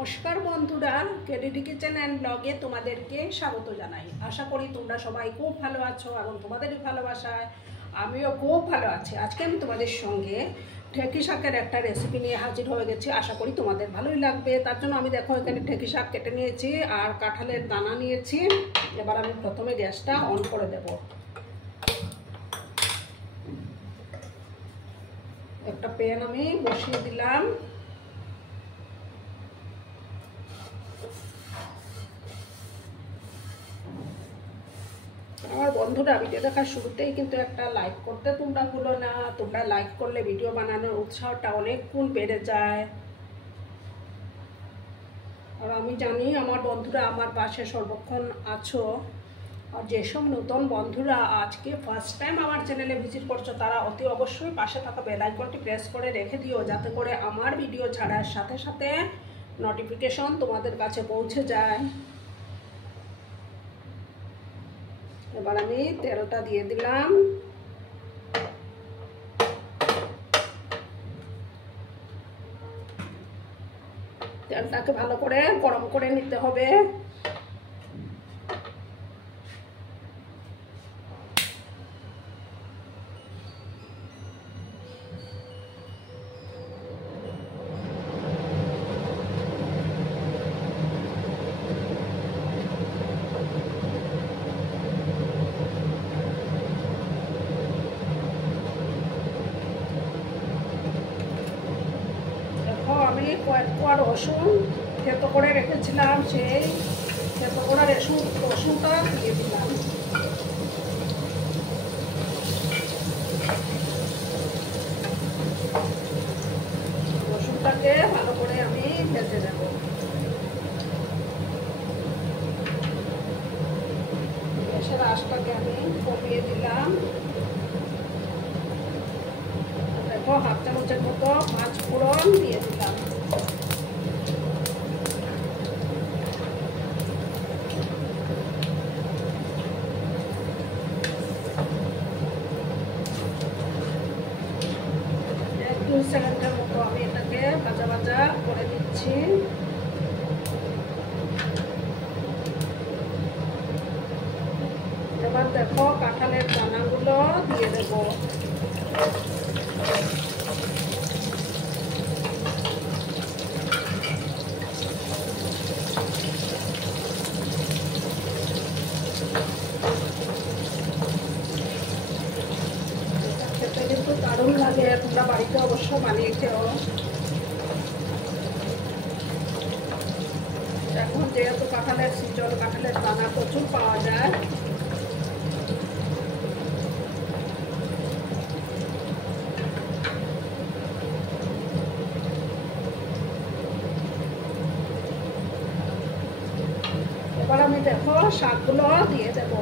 নমস্কার বন্ধুরা, KDD kitchen and ব্লগে তোমাদেরকে স্বাগত জানাই। আশা করি তোমরা সবাই খুব ভালো আছো এবং তোমাদেরই ভালোবাসায় আমিও খুব ভালো আছি। আজকে আমি তোমাদের সঙ্গে ঢেঁকি শাকের একটা রেসিপি নিয়ে হাজির হয়ে গেছি। আশা করি তোমাদের ভালোই লাগবে। তার জন্য আমি দেখো এখানে ঢেঁকি শাক কেটে নিয়েছি আর কাঁঠালের দানা নিয়েছি। এবার আমি প্রথমে গ্যাসটা অন করে দেব। একটা প্যান আমি বসিয়ে দিলাম। আমার বন্ধুরা, ভিডিও দেখার শুরুতেই কিন্তু একটা লাইক করতে তোমরা ভুলো না। তোমরা লাইক করলে ভিডিও বানানোর উৎসাহটা অনেক গুণ বেড়ে যায়। আর আমি জানি আমার বন্ধুরা আমার পাশে সর্বক্ষণ আছো। আর যেসব নতুন বন্ধুরা আজকে ফার্স্ট টাইম আমার চ্যানেলে ভিজিট করছো, তারা অতি অবশ্যই পাশে থাকা বেল আইকনটি প্রেস করে রেখে দিও, যাতে করে আমার ভিডিও ছাড়ার সাথে সাথে নোটিফিকেশন তোমাদের কাছে পৌঁছে যায়। এবার আমি তেলটা দিয়ে দিলাম। তেলটাকে ভালো করে গরম করে নিতে হবে। আমি কয়েক কোয়া রসুন থেতো করে রেখেছিলাম, সেই থেতো করা রসুনটা দিয়ে দিলাম। রসুনটাকে ভালো করে আমি ভেজে দেব। গ্যাসের আঁচটাকে আমি কমিয়ে দিলাম। দেখো, হাফ চামচের মতো পাঁচ ফোড়ন দিয়ে দিলাম। এক 2 সেকেন্ডের মতো আমি এটাকে ভাজা ভাজা করে দিচ্ছি। এবার দেখো, কাঁঠালের দানাগুলো দিয়ে দেবো। খেতে কিন্তু দারুণ লাগে, তোমরা বাড়িতে অবশ্য বানিয়ে খেও। এখন যেহেতু কাঁঠালের সিজন, কাঁঠালের দানা প্রচুর পাওয়া যায়। এবার আমি দেখো শাকগুলো দিয়ে দেব।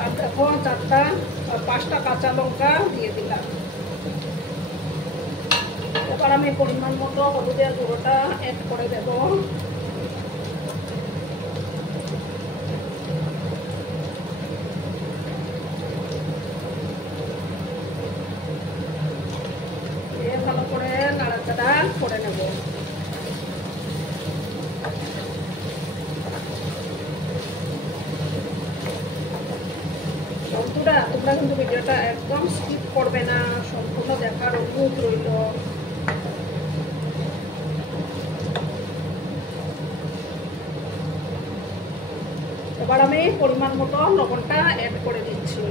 আর দেখো 4-5টা কাঁচা লঙ্কা দিয়ে দিলাম। এবার আমি পরিমাণ মতো হলুদের গুঁড়োটা অ্যাড করে দেব। ভালো করে নাড়াচাড়া করে নেব। বন্ধুরা, তোমরা কিন্তু ভিডিওটা একদম স্কিপ করবে না, সম্পূর্ণ দেখার অনুরোধ রইল। এবার আমি পরিমাণ মতো লবণটা অ্যাড করে দিচ্ছি।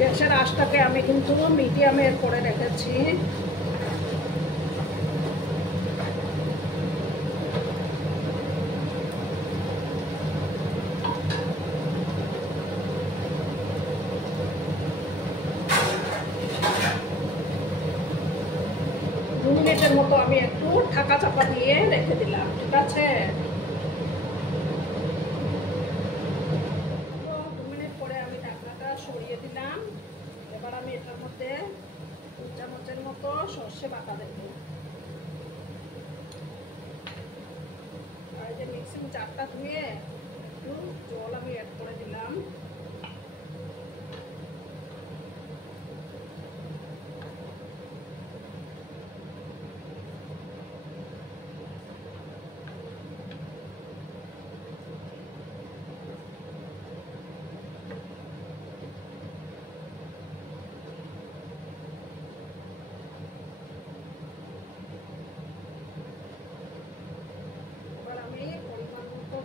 গ্যাসের আঁচটাকে আমি কিন্তু মিডিয়ামের করে রেখেছি। মিনিটের মতো আমি একটু ঢাকা চাপা দিয়ে রেখে দিলাম, ঠিক আছে। 2 মিনিট পরে আমি ঢাকনাটা সরিয়ে দিলাম। এবার আমি এটার মধ্যে 2 চামচের মতো সর্ষে বাটা দেবো। আর এই যে মিক্সিং জারটা ধুয়ে একটু জল আমি অ্যাড করে দিলাম।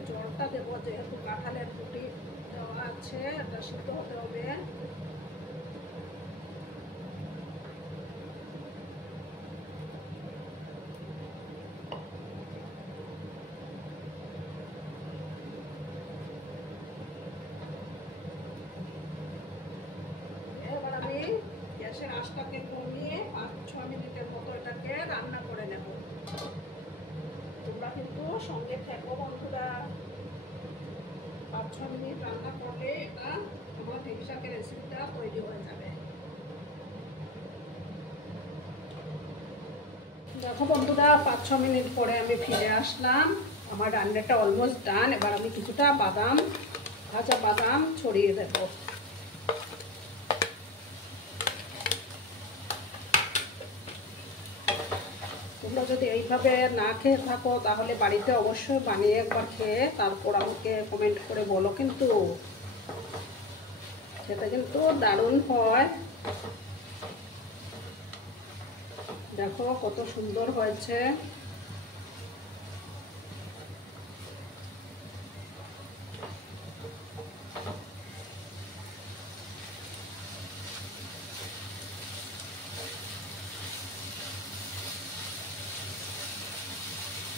জলটা দেবো, যেহেতু কাঁঠালের কুটি দেওয়া আছে, এটা সিদ্ধ হতে হবে। এবার আমি গ্যাসের আঁচটাকে কমিয়ে 5-6 মিনিটের মতো এটাকে রান্না করে নেব। তোমরা কিন্তু সঙ্গে থেকো বন্ধুরা। 5-6 মিনিট রান্না করলে এটা আমার ঢেঁকি শাকের রেসিপিটা তৈরি হয়ে যাবে। দেখো বন্ধুরা, 5-6 মিনিট পরে আমি ফিরে আসলাম। আমার রান্নাটা অলমোস্ট ডান। এবার আমি কিছুটা বাদাম, ভাজা বাদাম ছড়িয়ে দেব। তোমরা যদি এইভাবে না খেয়ে থাকো তাহলে বাড়িতে অবশ্যই বানিয়ে একবার খেয়ে তারপর আমাকে কমেন্ট করে বলো, কিন্তু সেটা কিন্তু দারুণ হয়। দেখো কত সুন্দর হয়েছে।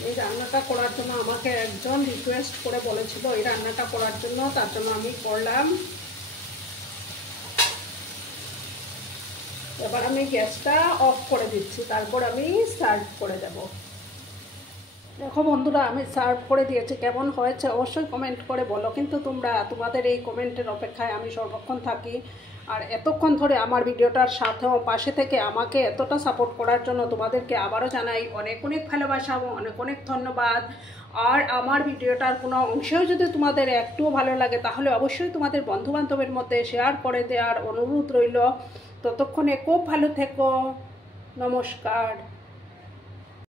এই রান্নাটা করার জন্য আমাকে একজন রিকোয়েস্ট করে বলেছিল এই রান্নাটা করার জন্য, তার জন্য আমি করলাম। এবার আমি গ্যাসটা অফ করে দিচ্ছি, তারপর আমি সার্ভ করে দেব। দেখো বন্ধুরা, আমি সার্ভ করে দিয়েছি। কেমন হয়েছে অবশ্যই কমেন্ট করে বলো, কিন্তু তোমাদের এই কমেন্টের অপেক্ষায় আমি সর্বক্ষণ থাকি। আর এতক্ষণ ধরে আমার ভিডিওটার সাথেও পাশে থেকে আমাকে এতটা সাপোর্ট করার জন্য তোমাদেরকে আবারও জানাই অনেক অনেক ভালোবাসা এবং অনেক অনেক ধন্যবাদ। আর আমার ভিডিওটার কোনো অংশেও যদি তোমাদের একটুও ভালো লাগে তাহলে অবশ্যই তোমাদের বন্ধুবান্ধবের মধ্যে শেয়ার করে দেওয়ার অনুরোধ রইল। ততক্ষণে খুব ভালো থেকো। নমস্কার।